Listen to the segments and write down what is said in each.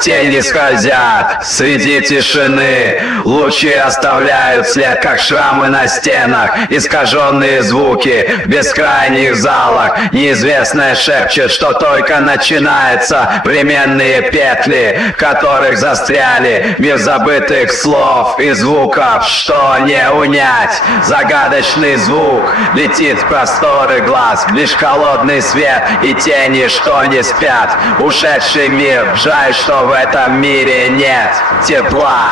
Тени скользят среди тишины, лучи оставляют след, как шрамы на стенах. Искаженные звуки в бескрайних залах. Неизвестное шепчет, что только начинается. Временные петли, в которых застряли мир забытых слов и звуков, что не унять. Загадочный звук летит в просторы глаз, лишь холодный свет и тени, что не спят. Ушедший мир, жаль, что в этом мире нет тепла.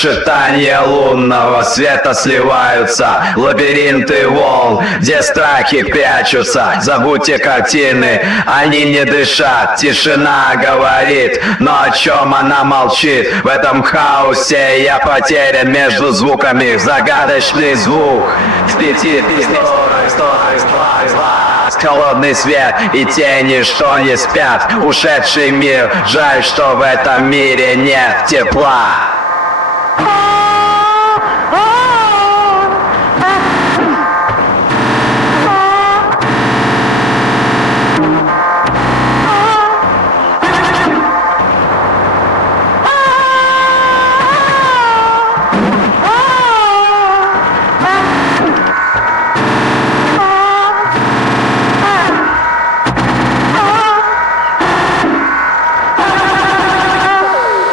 Шептания лунного света сливаются, лабиринты волн, где страхи прячутся. Забудьте картины, они не дышат, тишина говорит, но о чем она молчит? В этом хаосе я потерян между звуками. Загадочный звук сплетит холодный свет и тени, что не спят. Ушедший мир, жаль, что в этом мире нет тепла.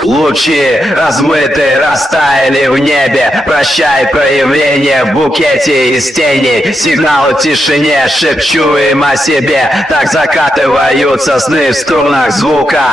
Лучи размыты, растаяли в небе. Прощай проявление в букете из теней. Сигнал в тишине, шепчу им о себе. Так закатываются сны в струнах звука.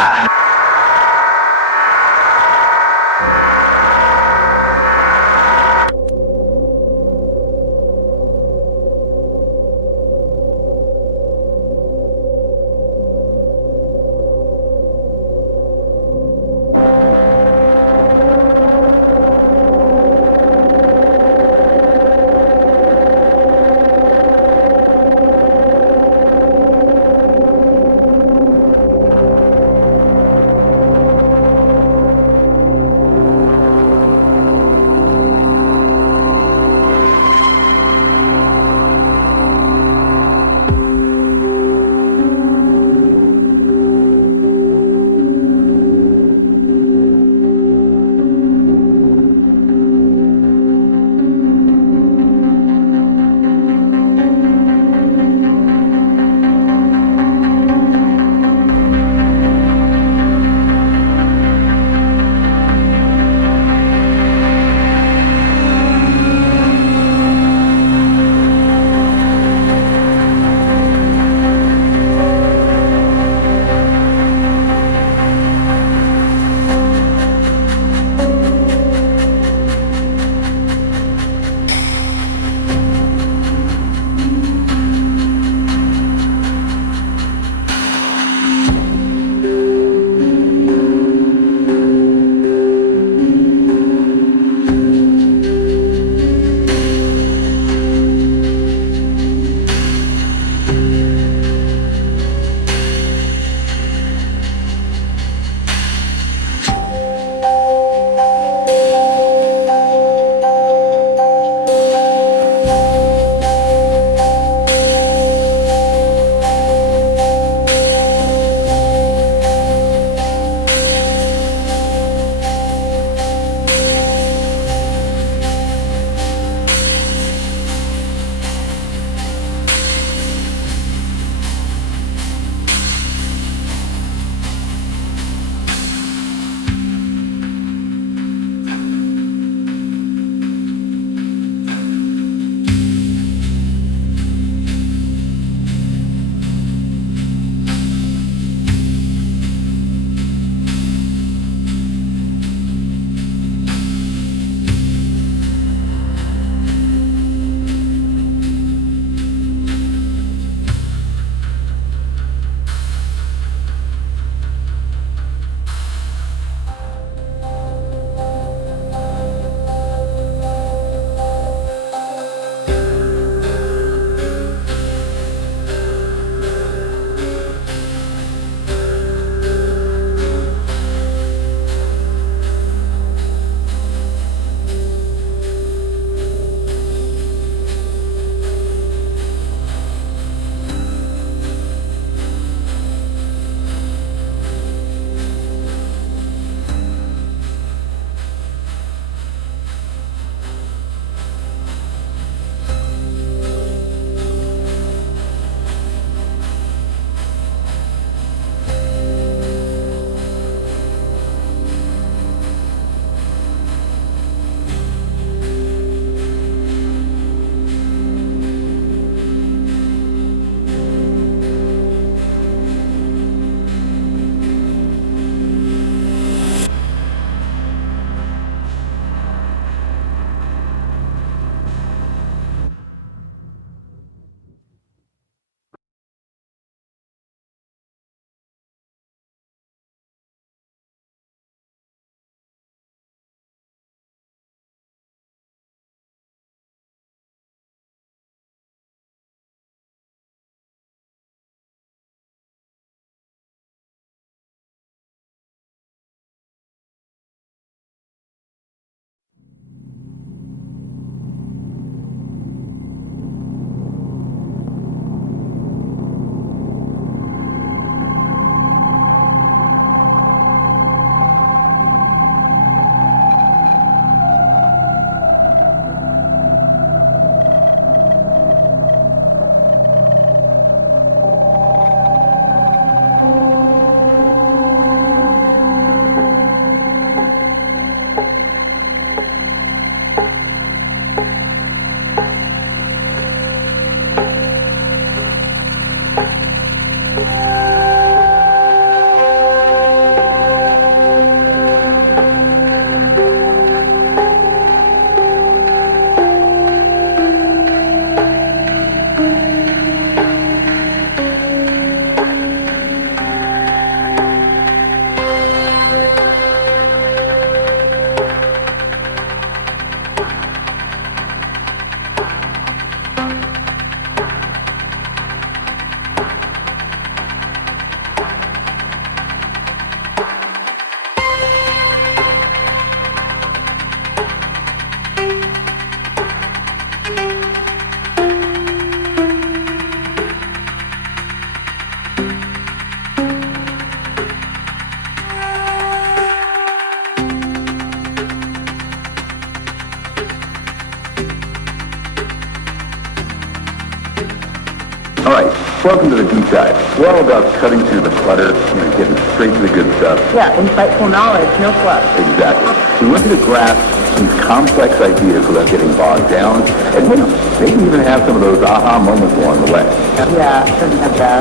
All right, welcome to the deep dive. We're all about cutting through the clutter, getting straight to the good stuff. Yeah, insightful knowledge, no fluff. Exactly. We want you to grasp these complex ideas without getting bogged down, and maybe even have some of those aha moments along the way. Yeah, shouldn't have that.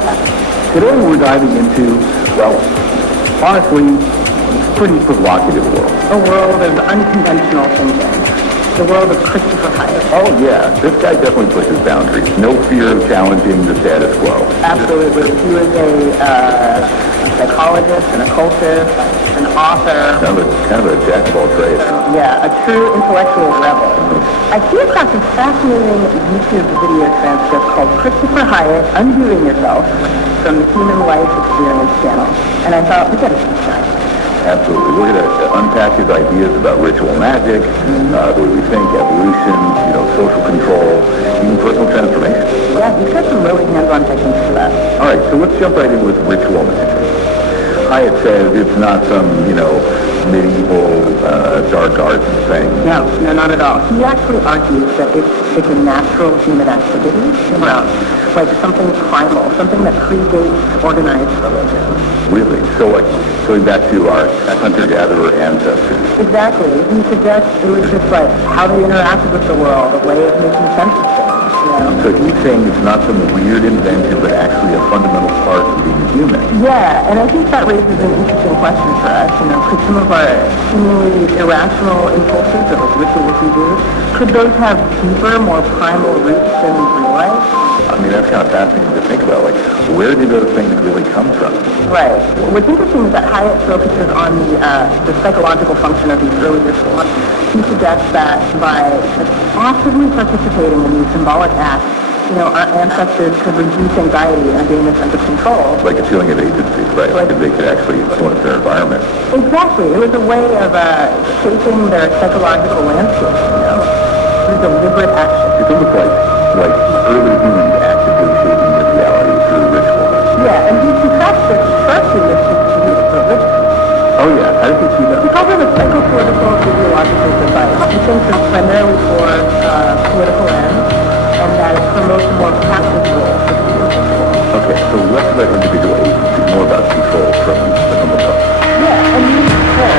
Today we're diving into, well, honestly, a pretty provocative world. A world of unconventional thinking. The world of Christopher Hyatt. Oh yeah, this guy definitely pushes boundaries. No fear of challenging the status quo. Absolutely. He was a psychologist, an occultist, an author. Kind of a jack of all trades. Yeah, a true intellectual rebel. I came across a fascinating YouTube video transcript called Christopher Hyatt, Undoing Yourself, from the Human Life Experience channel. And I thought, we gotta see that. Absolutely. We're going to unpack his ideas about ritual magic, the way we think, evolution, social control, even personal transformation. Yeah, he's got some really hands-on techniques for that. All right, so let's jump right in with ritual magic. Hyatt says it's not some, medieval dark arts thing. No, not at all. He actually argues that it's a natural human activity, like something primal, something that predates organized religion. Really? So like going back to our hunter-gatherer ancestors. Exactly. He suggests it was just like how they interacted with the world, a way of making sense of things. So he's saying it's not some weird invention, but actually a fundamental part of being human. Yeah, and I think that raises an interesting question for us. Could some of our seemingly irrational impulses, or like rituals we do, could those have deeper, more primal roots than we realize? I mean, that's kind of fascinating to think about. Like, where do those things really come from? Right. What's interesting is that Hyatt focuses on the psychological function of these early rituals. He suggests that by actively participating in these symbolic acts, our ancestors could reduce anxiety and gain a sense of control. Like a feeling of agency, right? Like they could actually influence their environment. Exactly. It was a way of shaping their psychological landscape, through deliberate action. It's almost like early humans actively shaping their reality through ritual. Yeah, and he contrasts this sharply with religion. Oh yeah, how does he see that? He calls it a psychopolitical physiological device. He thinks it's primarily for political ends, and that it promotes a more passive role for the individual. Okay, so less about individual agency, more about control from the public. Yeah, and you control.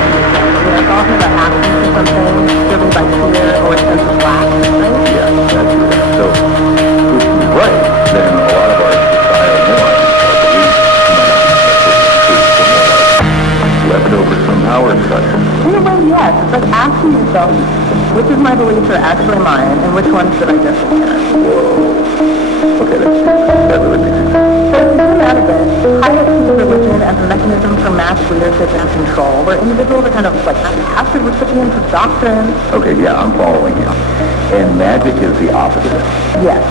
It's often about acting for something driven by fear or a sense of lack, right? Yeah, that's it. So, if he's right, then a lot of our societal norms are beliefs leftovers from power structure. In a way, yes. It's like asking yourself, which of my beliefs are actually mine, and which ones should I just ignore? Whoa. Okay, that really makes sense. So to zoom out a bit, Hyatt sees religion as a mechanism for mass leadership and control, where individuals are kind of like passive recipients of doctrine. Okay, yeah, I'm following you. And magic is the opposite. Yes.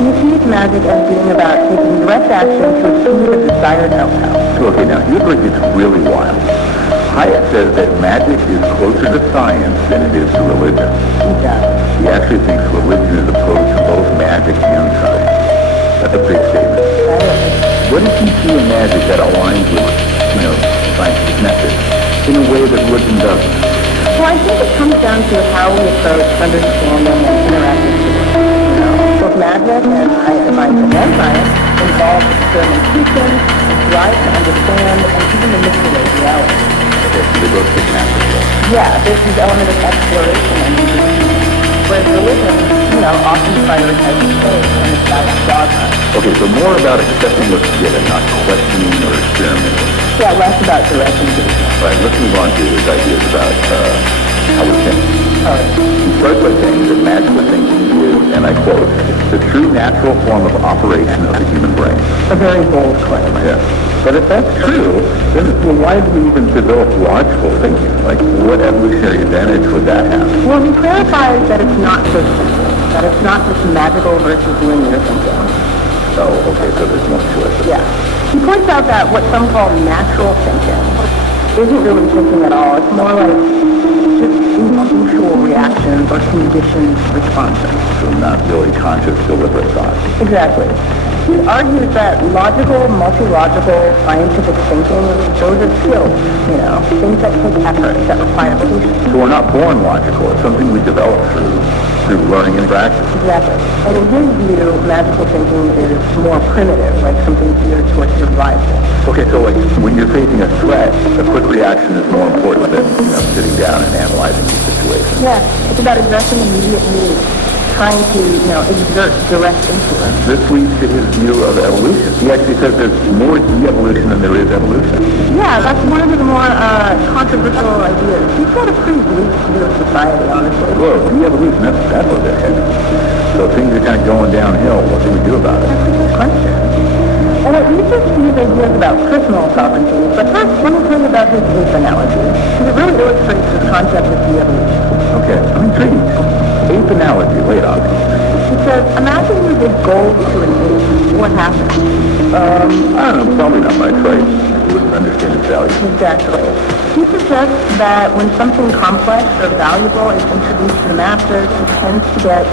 He sees magic as being about taking direct action to achieve a desired outcome. Okay, now here's where it gets really wild. Hyatt says that magic is closer to science than it is to religion. He does. He actually thinks religion is opposed to both magic and science. That's a big statement. That is. What does he see in magic that aligns with, scientific methods in a way that religion doesn't? Well, I think it comes down to how we approach understanding and interacting with the world. Both magic, as Hyatt defines it, and science involve experimentation, a drive to understand, and even manipulate reality. Okay, so they both take an active role. Yeah, there's this element of exploration and intuition, whereas religion, often prioritizes faith and it's about dogma. Okay, so more about accepting what's given, not questioning or experimenting. Yeah, less about direct engagement. Right, let's move on to his ideas about how we think. He starts by saying that magical thinking is, and I quote, the true natural form of operation of the human brain. A very bold claim. Yeah. But if that's true, then why do we even develop logical thinking? Like, what evolutionary advantage would that have? Well, he clarifies that it's not so simple, that it's not just magical versus linear thinking. Oh, okay, so there's more to it. Yeah. He points out that what some call natural thinking isn't really thinking at all. It's more like just instinctual reactions or conditioned responses. So not really conscious, deliberate thought. Exactly. He He argues that logical, multi-logical, scientific thinking, those are skills, things that take effort, that require patience. So we're not born logical. It's something we develop through learning and practice. Exactly. And in his view, magical thinking is more primitive, like something geared towards survival. Okay, so like when you're facing a threat, a quick reaction is more important than sitting down and analyzing the situation. Yeah, it's about addressing immediate needs, trying to, exert direct influence. This leads to his view of evolution. He actually says there's more de-evolution than there is evolution. Yeah, that's one of the more controversial ideas. He's got a pretty bleak view of society, honestly. Whoa, de-evolution, that's what they're headed. So things are kind of going downhill. What do we do about it? That's a good question. And it leads us to these ideas about personal sovereignty, but first, let me tell you about his ape analogy, because it really illustrates this concept of de-evolution. Okay, I'm intrigued. Ape analogy, lay it on me. He says, imagine you give gold to an ape. What happens? I don't know, probably not much, right? You wouldn't understand its value. Exactly. He suggests that when something complex or valuable is introduced to the masses, it tends to get,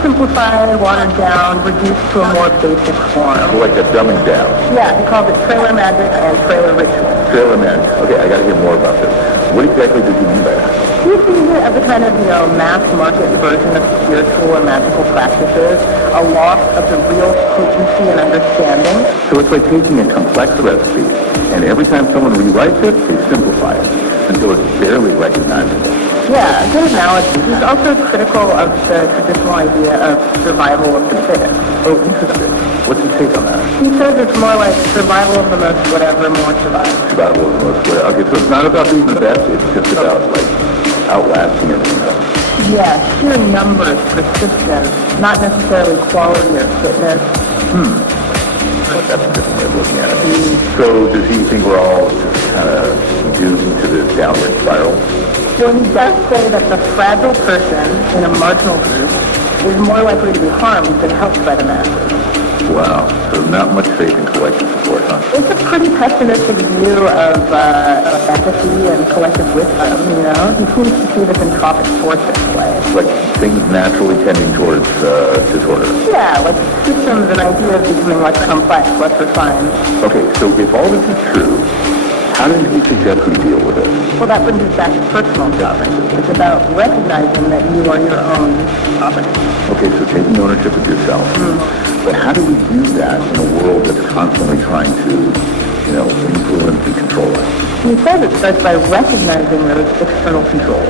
simplified, watered down, reduced to a more basic form. Like a dumbing down. Yeah, he calls it trailer magic and trailer ritual. Trailer magic. Okay, I gotta hear more about this. What exactly does he mean by that? He sees it as a kind of, mass market version of spiritual or magical practices, a loss of the real potency and understanding. So it's like taking a complex recipe, and every time someone rewrites it, they simplify it until it's barely recognizable. Yeah, good analogy. He's also critical of the traditional idea of survival of the fittest. Oh, interesting. What's his take on that? He says it's more like survival of the most whatever, more survive. Survival of the most whatever. Okay, so it's not about being the best, it's just about, outlasting everything else. Yeah, sheer numbers, persistence, not necessarily quality or fitness. That's a different way of looking at it. So does he think we're all just kind of doomed to this downward spiral? Well, he does say that the fragile person in a marginal group is more likely to be harmed than helped by the masses. Wow, so not much faith in collective support, huh? It's a pretty pessimistic view of empathy and collective wisdom, He seems to see this entropic force at play. Like things naturally tending towards disorder. Yeah, like systems and ideas becoming less complex, less refined. Okay, so if all this is true, how does he suggest we deal with it? Well, that brings us back to personal sovereignty. It's about recognizing that you are your own sovereign. Okay, so taking ownership of yourself. But how do we do that in a world that's constantly trying to, influence and control us? He says it starts by recognizing those external controls.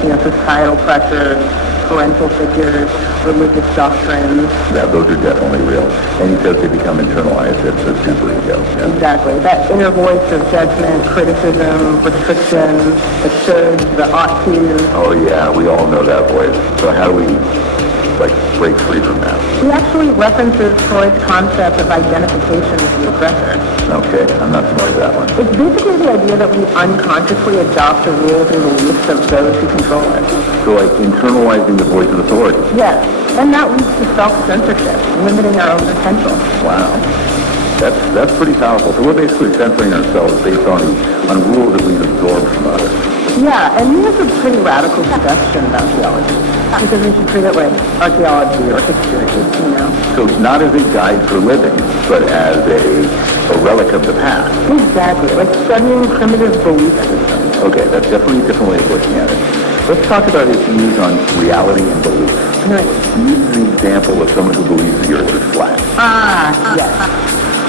Societal pressures, parental figures, religious doctrines. Yeah, those are definitely real. And he says they become internalized as the super ego. Yeah. Exactly. That inner voice of judgment, criticism, restriction, the shoulds, the ought tos. Oh yeah, we all know that voice. So how do we, break free from that? He actually references Freud's concept of identification with the aggressor. Okay, I'm not familiar with that one. It's basically the idea that we unconsciously adopt the rules and beliefs of those who control us. So internalizing the voice of authority. Yes, and that leads to self-censorship, limiting our own potential. Wow. That's pretty powerful. So we're basically censoring ourselves based on rules that we've absorbed from others. Yeah, and he has a pretty radical suggestion about theology, because we should treat it like archaeology or history, So not as a guide for living, but as a relic of the past. Exactly, like studying primitive belief systems. Okay, that's definitely a different way of looking at it. Let's talk about his views on reality and belief. Right. Use the example of someone who believes the earth is flat. Yes.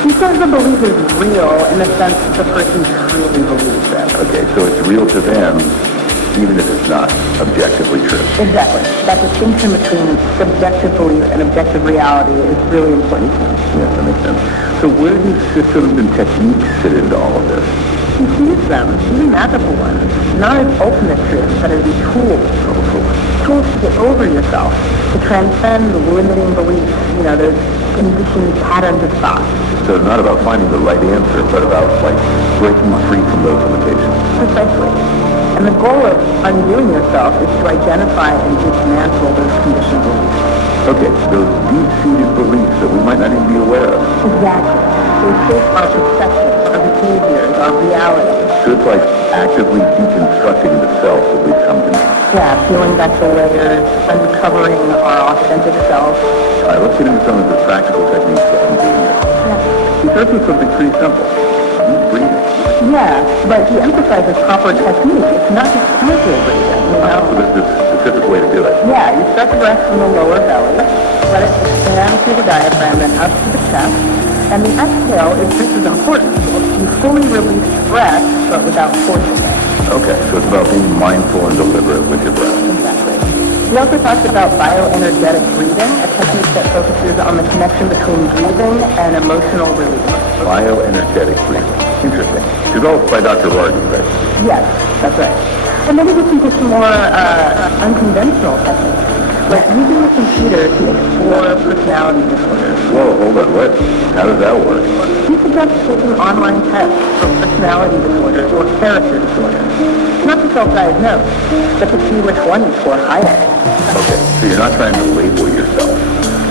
He says the belief is real in the sense that the person truly believes it. Okay, so it's real to them, even if it's not objectively true. Exactly. That distinction between subjective belief and objective reality is really important to him. Yes, that makes sense. So where do systems and techniques fit into all of this? He sees them, even magical ones, not as ultimate truths, but as tools. Tools to get over yourself, to transcend limiting beliefs, those conditioned patterns of thought. So it's not about finding the right answer, but about breaking free from those limitations. Precisely. And the goal of undoing yourself is to identify and dismantle those conditioned beliefs. Okay, those deep-seated beliefs that we might not even be aware of. Exactly. They shape our perception, our behaviors, our reality. So it's like actively deconstructing the self that we've come to know. Yeah, peeling back the layers, uncovering our authentic self. All right, let's get into some of the practical techniques. starts with something pretty simple. Deep breathing. Yeah, but he emphasizes proper technique. It's not just casual breathing, you know? So there's a specific way to do it. Yeah, you start the breath from the lower belly, let it expand through the diaphragm and up to the chest, and the exhale is just as important. You fully release breath, but without forcing it. Okay, so it's about being mindful and deliberate with your breath. Exactly. He also talks about bioenergetic breathing, a technique that focuses on the connection between breathing and emotional release. Bioenergetic breathing. Interesting. Developed by Dr. Rorty, right? Yes, that's right. And then he gets into some more unconventional techniques, like using the computer to explore personality disorders. Whoa, hold on, what? How does that work? He suggests taking online tests for personality disorders or character disorders, not to self-diagnose, but to see which one you score highest. Okay, so you're not trying to label yourself,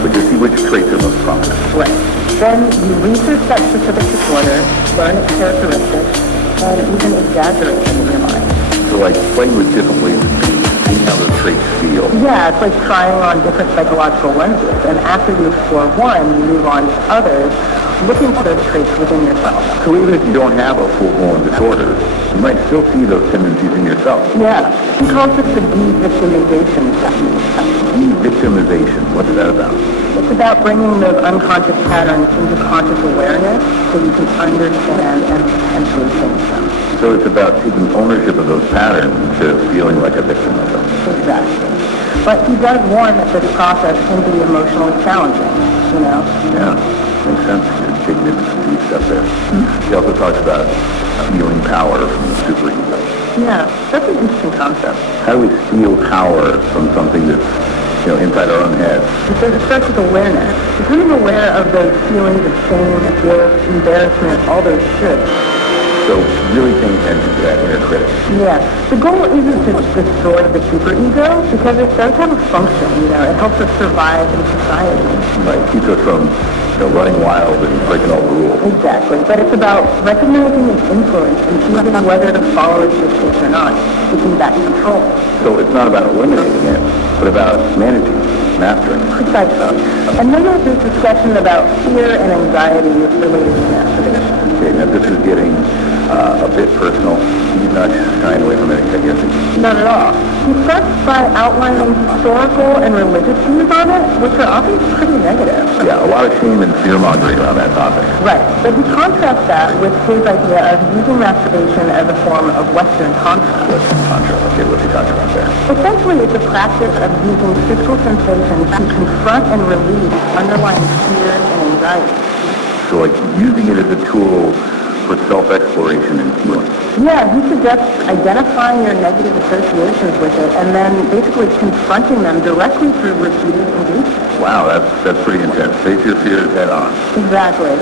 but to see which traits are most prominent. Right. Then you research that specific disorder, learn its characteristics, and even exaggerate them in your mind. So like playing with different ways of being, seeing how those traits feel. Yeah, it's like trying on different psychological lenses, and after you explore one, you move on to others, looking for those traits within yourself. So even if you don't have a full-blown disorder, you might still see those tendencies in yourself. Yeah, he calls it the de-victimization technique. De-victimization, what is that about? It's about bringing those unconscious patterns into conscious awareness so you can understand and potentially change them. So it's about taking ownership of those patterns instead of feeling like a victim of them. Exactly. But he does warn that this process can be emotionally challenging, you know? Yeah, makes sense. You're taking into some deep stuff there. He also talks about stealing power from the superego. Yeah, that's an interesting concept. How do we steal power from something that's, inside our own head? Because it starts with awareness. Becoming aware of those feelings of shame, guilt, embarrassment, all those shoulds. So really paying attention to that inner critic. Yeah. The goal isn't to destroy the superego because it does have a function, It helps us survive in society. Right, keeps us from running wild and breaking all the rules. Exactly. But it's about recognizing its influence and choosing whether to follow its dictates or not, taking back control. So it's not about eliminating it, but about managing it, mastering it. Precisely. And then there's this discussion about fear and anxiety related to masturbation. Okay, now this is getting a bit personal. He's not shying away from anything, I guess. Not at all. He starts by outlining historical and religious views on it, which are often pretty negative. Yeah, a lot of shame and fear-mongering around that topic. Right. But he contrasts that with his idea of using masturbation as a form of Western tantra. Western tantra. Okay, what's he talking about there? Essentially, it's a practice of using physical sensation to confront and release underlying fears and anxiety. So like using it as a tool for self-exploration and healing. Yeah, he suggests identifying your negative associations with it and then basically confronting them directly through repeated engagement. Wow, that's pretty intense. Face your fears head on. Exactly.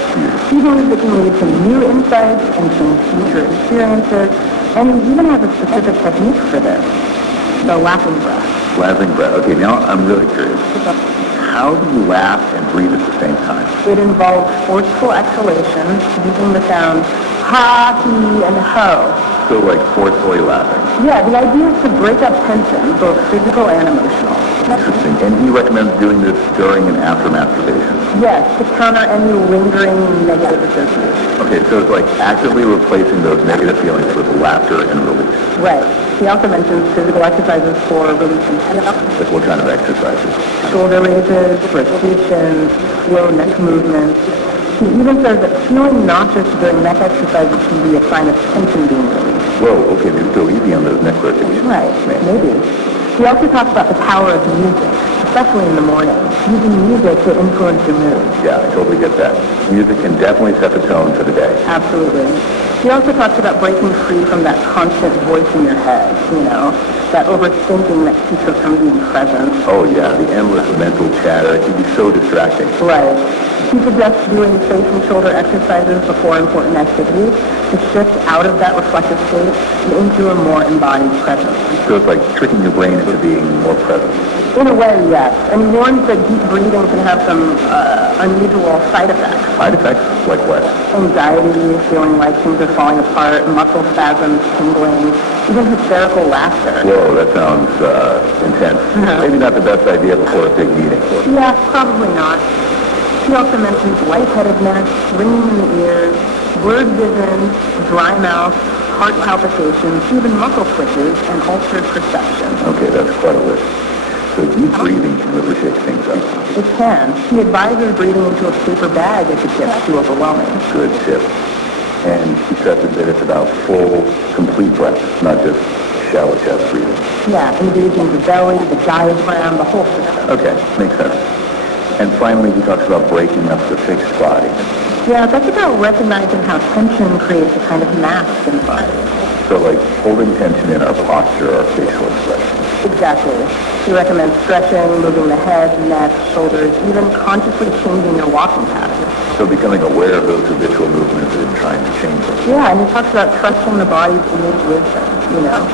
He believes it can lead to new insights and change future experiences, and he even has a specific technique for this, the laughing breath. Laughing breath. Okay, now I'm really curious. How do you laugh and breathe at the same time? It involves forceful exhalations using the sounds ha, he, and ho. So like forcefully laughing. Yeah, the idea is to break up tension, both physical and emotional. Interesting. And he recommends doing this during and after masturbation. Yes, to counter any lingering negative associations. Okay, so it's like actively replacing those negative feelings with laughter and release. Right. He also mentions physical exercises for releasing tension. Like what kind of exercises? Shoulder raises, rotations, slow neck movements. He even says that feeling nauseous during neck exercises can be a sign of tension being released. Whoa, okay, maybe go easy on those neck rotations. Right, maybe. He also talks about the power of music, especially in the morning, using music to influence your mood. Yeah, I totally get that. Music can definitely set the tone for the day. Absolutely. He also talks about breaking free from that constant voice in your head, that overthinking that keeps us from being present. Oh yeah, the endless mental chatter, it can be so distracting. Right. He suggests doing face and shoulder exercises before important activities to shift out of that reflective state and into a more embodied presence. So it's like tricking your brain into being more present. In a way, yes. And he warns that deep breathing can have some unusual side effects. Side effects? Like what? Anxiety, feeling like things are falling apart, muscle spasms, tingling, even hysterical laughter. Whoa, that sounds intense. Maybe not the best idea before a big meeting. Yeah, probably not. He also mentions lightheadedness, ringing in the ears, blurred vision, dry mouth, heart palpitations, even muscle twitches, and altered perception. Okay, that's quite a list. So deep breathing can really shake things up. It can. He advises breathing into a paper bag if it gets too overwhelming. Good tip. And he stresses that it's about full, complete breath, not just shallow chest breathing. Yeah, engaging the belly, the diaphragm, the whole system. Okay, makes sense. And finally, he talks about breaking up the fixed body. Yeah, that's about recognizing how tension creates a kind of mask in the body. So like holding tension in our posture, our facial expression. Exactly. He recommends stretching, moving the head, neck, shoulders, even consciously changing your walking pattern. So becoming aware of those habitual movements and trying to change them. Yeah, and he talks about trusting the body's innate wisdom,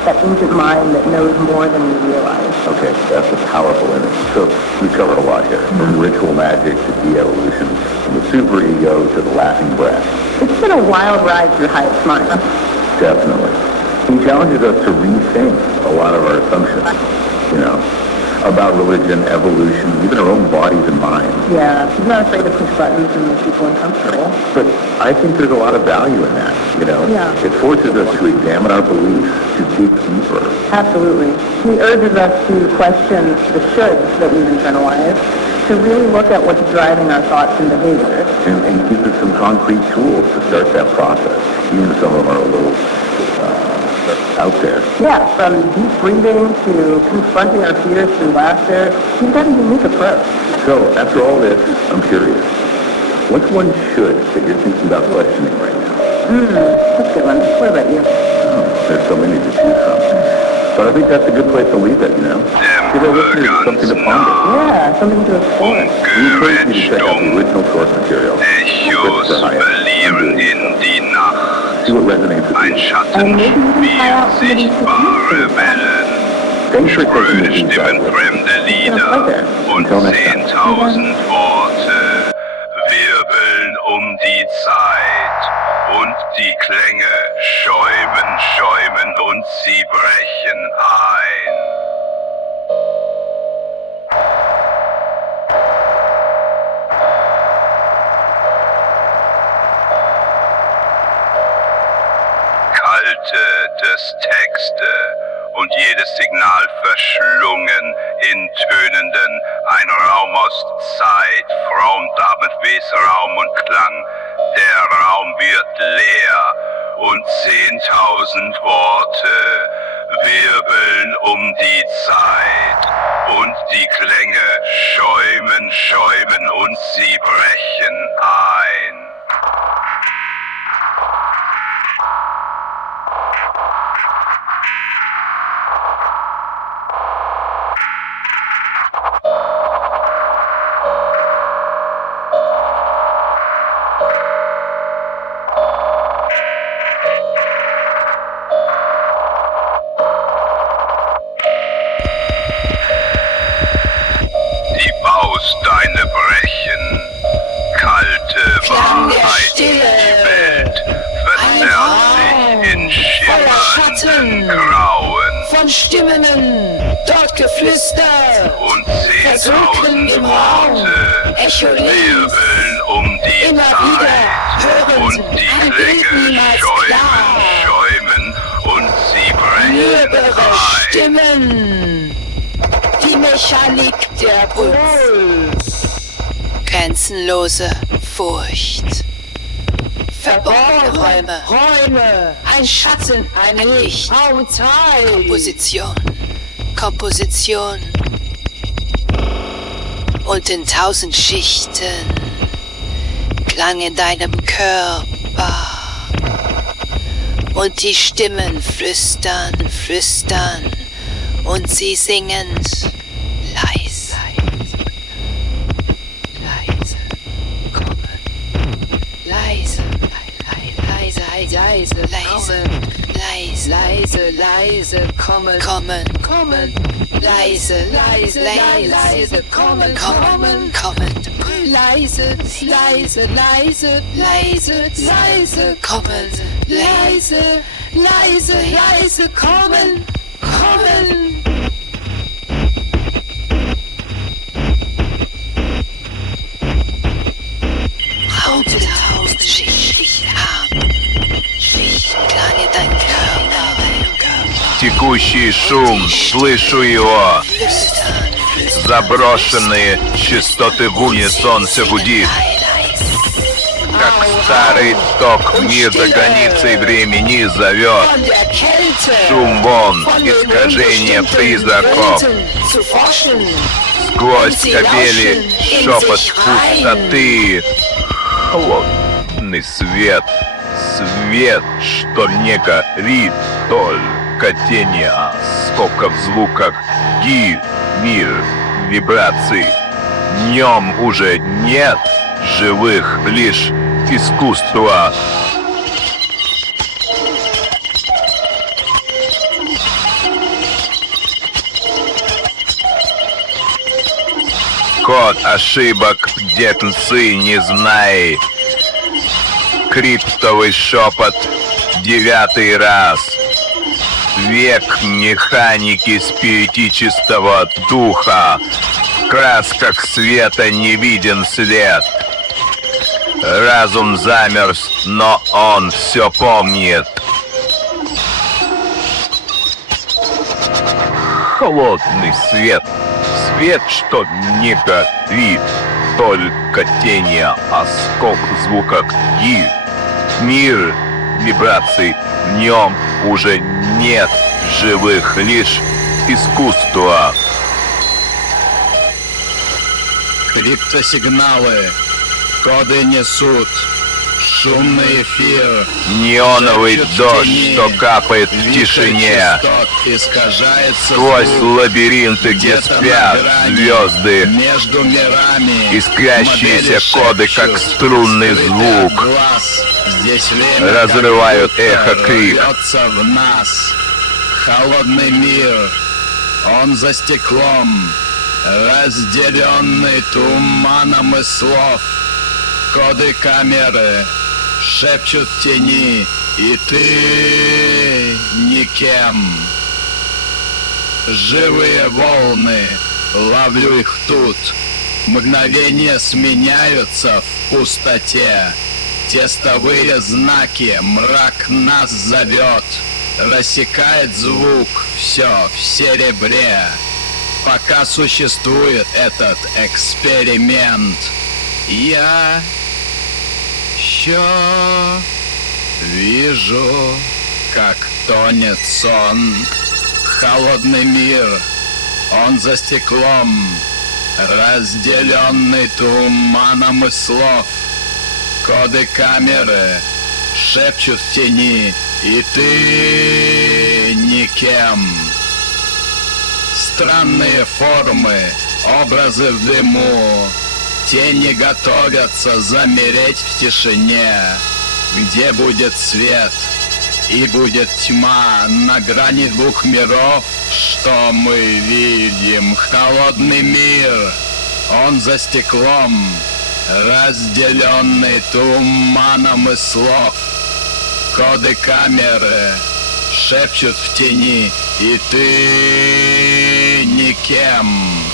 that ancient mind that knows more than we realize. Okay, that's a powerful image. So we covered a lot here, from ritual magic to de-evolution, from the superego to the laughing breath. It's been a wild ride through Hyatt's mind. Definitely. He challenges us to rethink a lot of our assumptions, about religion, evolution, even our own bodies and minds. Yeah, he's not afraid to push buttons and make people uncomfortable. But I think there's a lot of value in that, Yeah. It forces us to examine our beliefs, to dig deeper. Absolutely. He urges us to question the shoulds that we've internalized, to really look at what's driving our thoughts and behaviors. And gives us some concrete tools to start that process. Even some of them are a little out there. Yeah, from deep breathing to confronting our fears through laughter, he's got a unique approach. So, after all this, I'm curious. What's one should that you're thinking about questioning right now? That's a good one. What about you? There's so many to choose from. But I think that's a good place to leave it, Give our listeners something to ponder. Yeah, something to explore. We encourage you to check out the original source material. Echos verlieren in die Nacht. See what resonates with Ein you. Schatten spielt sichtbare Wellen. Thanks for taking Fröhlich the stimmen time. fremde Lieder und 10.000 Worte wirbeln um die Zeit. Und die Klänge schäumen und sie brechen ein. Des Texte und jedes Signal verschlungen in tönenden, ein Raum aus Zeit, formt damit wes Raum und Klang. Der Raum wird leer und 10.000 Worte wirbeln um die Zeit. Und die Klänge schäumen und sie brechen ein. Bausteine brechen, kalte Wahrheit, die Welt verzerrt sich in schimmernden Grauen. Von Stimmen, dort Geflüster, Und versunken 10.000 im Raum, Worte Echo links, wirbeln um die immer wieder Zeit. hören, Und die ein Bild Klänge niemals schäumen und sie brechen höhere ein. Stimmen, die Mechanik der Puls, grenzenlose Furcht, verborgene Räume, ein Schatten, ein Licht, Raumzeit, Komposition und in 1000 Schichten Klang in deinem Körper und die Stimmen flüstern und sie singend leise kommen, leise kommen, leise kommen, leise kommen. Haupthaus schichtlich haben. Schicht lange dein Körper. Текущий шум, слышу его. Заброшенные частоты в унисон все гудит. Как старый ток мир за границей времени зовет. Шум волн, искажение призраков. Сквозь кабели шепот пустоты. Холодный свет, свет, что не горит, только тени осколков в звуках. Мир вибраций. В нем уже нет живых, лишь искусство. Код ошибок, детенцы, не знай. Криптовый шепот, 9-й раз. Век механики спиритического духа. В красках света не виден след. Разум замерз, но он все помнит. Холодный свет, свет, что не горит, только тени, осколок в звуках. Мир вибраций, в нем уже нет живых, лишь искусство. Криптосигналы, коды несут, шумный эфир. Неоновый дождь, что капает в тишине. Сквозь лабиринты, где спят звезды. Между мирами искрящиеся коды, как струнный звук. Здесь время разрывают эхо крик. в нас. Холодный мир, он за стеклом, разделенный туманом из слов. Коды камеры шепчут в тени, и ты никем. Живые волны, ловлю их тут. Мгновения сменяются в пустоте. Тестовые знаки, мрак нас зовет. Рассекает звук, все в серебре. Пока существует этот эксперимент, я еще вижу, как тонет сон. Холодный мир, он за стеклом, разделенный туманом из слов. Коды камеры шепчут в тени, и ты никем. Странные формы, образы в дыму. Тени готовятся замереть в тишине, где будет свет и будет тьма на грани двух миров. Что мы видим? Холодный мир, он за стеклом, разделенный туманом из слов. Коды камеры шепчут в тени, и ты никем.